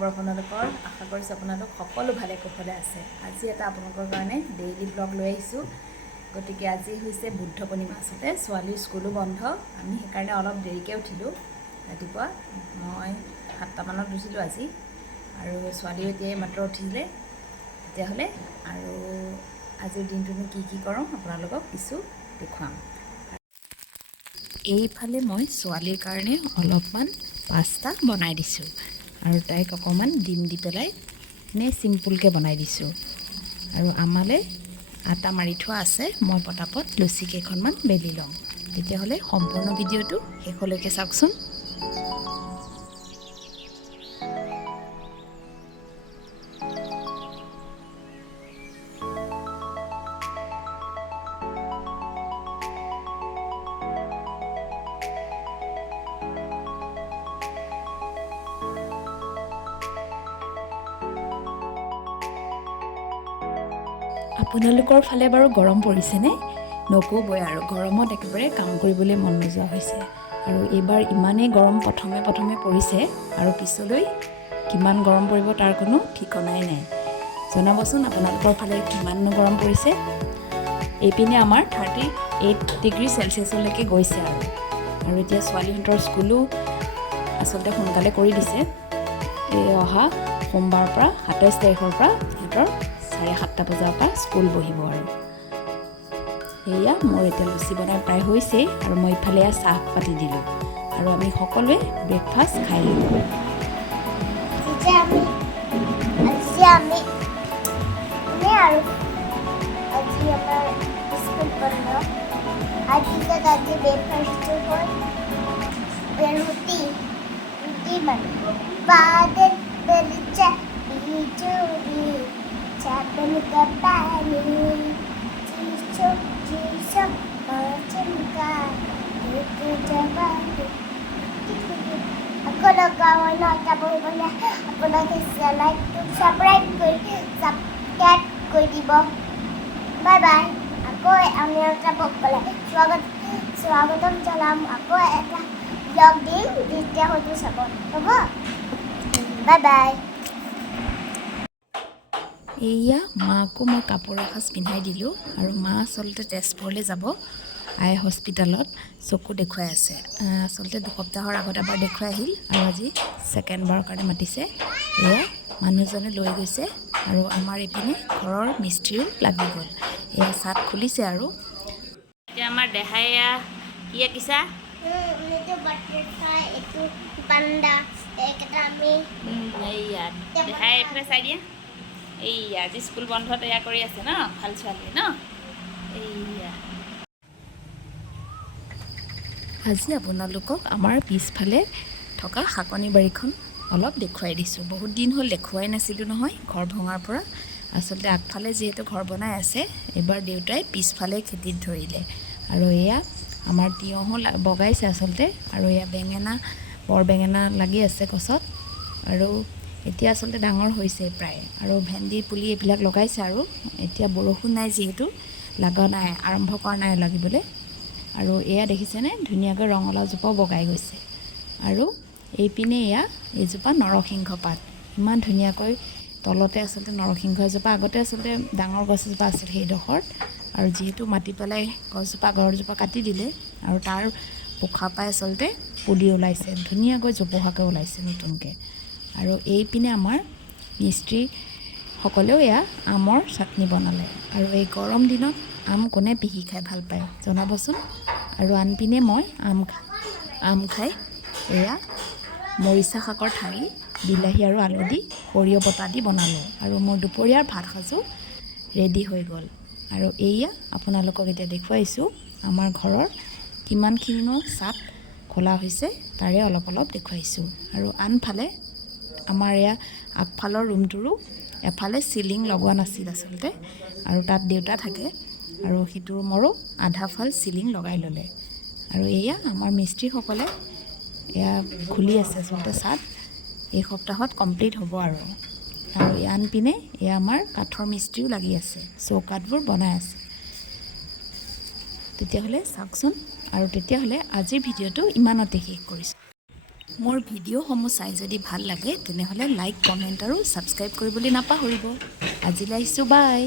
খবৰ আপোনালোকৰ আশা কৰিছোঁ আপোনালোক সকলো ভালে কুশলে আছে। আজি এটা আপোনালোকৰ কাৰণে ডেইলি ব্লগ লৈ আহিছোঁ। গতিকে আজি হৈছে বুদ্ধ পূৰ্ণিমা। আচলতে ছোৱালীৰ স্কুলো বন্ধ, আমি সেইকাৰণে অলপ দেৰিকৈ উঠিলোঁ। ৰাতিপুৱা মই 7টামানত উঠিলোঁ আজি, আৰু ছোৱালীও এতিয়াই মাত্ৰ উঠিলে। তেতিয়াহ'লে আৰু আজিৰ দিনটোনো কি কৰোঁ আপোনালোকক কিছু দেখুৱাম। এইফালে মই ছোৱালীৰ কাৰণে অলপমান পাস্তা বনাই দিছোঁ, আৰু তাইক অকণমান ডিম দি পেলাই এনেই চিম্পুলকৈ বনাই দিছোঁ। আৰু আমালে আটা মাৰি থোৱা আছে, মই পটাপট লুচি কেইখনমান বেলি ল'ম। তেতিয়াহ'লে সম্পূৰ্ণ ভিডিঅ'টো শেষলৈকে চাওকচোন। আপোনালোকৰ ফালে বাৰু গৰম পৰিছেনে? নক'বই আৰু, গৰমত একেবাৰে কাম কৰিবলৈ মন নোযোৱা হৈছে। আৰু এইবাৰ ইমানেই গৰম প্ৰথমে পৰিছে, আৰু পিছলৈ কিমান গৰম পৰিব তাৰ কোনো ঠিকনাই নাই। জনাবচোন আপোনালোকৰ ফালে কিমাননো গৰম পৰিছে। এইপিনে আমাৰ 38 ডিগ্ৰী চেলচিয়াছলৈকে গৈছে। আৰু এতিয়া ছোৱালীহঁতৰ স্কুলো আচলতে সোনকালে কৰি দিছে। এই অহা সোমবাৰৰ পৰা 27 তাৰিখৰ পৰা সিহঁতৰ 7:30 বজাৰ পৰা স্কুল বহিব। আৰু সেয়া মোৰ এতিয়া লুচি বনাই প্ৰায় হৈছেই, আৰু মই ইফালে চাহ পাতি দিলোঁ, আৰু আমি সকলোৱে ব্ৰেকফাষ্ট খাই ল'লোঁ। Bye bye. আকৌ আমি এটা স্বাগতম জনাম, আকৌ এটা ব্লগ দিম, যেতিয়া হয়তো চাব, হ'ব? Bye bye. এয়া মাকো মই কাপোৰ এসাঁজ পিন্ধাই দিলোঁ, আৰু মা আচলতে তেজপুৰলৈ যাব, আই হস্পিটেলত চকু দেখুৱাই আছে। আচলতে 2 সপ্তাহৰ আগত এবাৰ দেখুৱাই আহিল, আৰু আজি ছেকেণ্ডবাৰৰ কাৰণে মাতিছে। এয়া মানুহজনে লৈ গৈছে, আৰু আমাৰ এইপিনে ঘৰৰ মিস্ত্ৰীও লাগি গ'ল। এয়া চাট খুলিছে, আৰু এতিয়া আমাৰ দেহাই কি আঁকিছা? এইয়া দেহাই এইফালে চাই দিয়া। এইয়া আজি স্কুল বন্ধ তৈয়াৰ কৰি আছে ন, ভাল ছোৱালী ন। এইয়া আজি আপোনালোকক আমাৰ পিছফালে থকা শাকনি বাৰীখন অলপ দেখুৱাই দিছোঁ। বহুত দিন হ'ল দেখুৱাই নাছিলোঁ নহয়, ঘৰ ভঙাৰ পৰা। আচলতে আগফালে যিহেতু ঘৰ বনাই আছে, এইবাৰ দেউতাই পিছফালে খেতিত ধৰিলে। আৰু এয়া আমাৰ তিয়ঁহো বগাইছে আচলতে, আৰু এয়া বৰ বেঙেনা লাগি আছে গছত, আৰু এতিয়া আচলতে ডাঙৰ হৈছে প্ৰায়। আৰু ভেন্দি পুলি এইবিলাক লগাইছে, আৰু এতিয়া বৰষুণ নাই যিহেতু লগা নাই, আৰম্ভ কৰা নাই লাগিবলৈ। আৰু এয়া দেখিছেনে, ধুনীয়াকৈ ৰঙালাওজোপাও বগাই গৈছে। আৰু এইপিনে এইজোপা নৰসিংহ পাত, ইমান ধুনীয়াকৈ তলতে আচলতে নৰসিংহ এজোপা, আগতে আচলতে ডাঙৰ গছ এজোপা আছিল সেইডোখৰত, আৰু যিহেতু মাটি পেলাই গছজোপা কাটি দিলে, আৰু তাৰ পোখা পাই আচলতে পুলি ওলাইছে, ধুনীয়াকৈ জোপোহাকৈ ওলাইছে নতুনকৈ। আৰু এইপিনে আমাৰ মিস্ত্ৰীসকলেও আমৰ চাটনি বনালে। আৰু এই গৰম দিনত আম কোনে পিহি খাই ভাল পায় জনাবচোন। আৰু আনপিনে মই আম খাই মৰিচা শাকৰ ঠাৰি, বিলাহী আৰু আলু দি সৰিয়হ বটা দি বনালোঁ, আৰু মোৰ দুপৰীয়াৰ ভাত সাজো ৰেডি হৈ গ'ল। আৰু আপোনালোকক এতিয়া দেখুৱাইছোঁ আমাৰ ঘৰৰ কিমানখিনিনো চাট খোলা হৈছে, তাৰে অলপ দেখুৱাইছোঁ। আৰু আনফালে আমাৰ আগফালৰ ৰুমটোৰো এফালে চিলিং লগোৱা নাছিল আচলতে, আৰু তাত দেউতা থাকে, আৰু সিটো ৰুমৰো আধাফাল চিলিং লগাই ল'লে। আৰু আমাৰ মিস্ত্ৰীসকলে খুলি আছে আচলতে চাট, এই সপ্তাহত কমপ্লিট হ'ব। আৰু আনপিনে আমাৰ কাঠৰ মিস্ত্ৰীও লাগি আছে, চৌকাঠবোৰ বনাই আছে। তেতিয়াহ'লে চাওকচোন, আৰু তেতিয়াহ'লে আজিৰ ভিডিঅ'টো ইমানতে শেষ কৰিছোঁ। মোৰ ভিডিঅ'সমূহ চাই যদি ভাল লাগে তেনেহ'লে লাইক কমেণ্ট আৰু ছাবস্ক্ৰাইব কৰিবলৈ নাপাহৰিব আজিলৈ আহিছোঁ বাই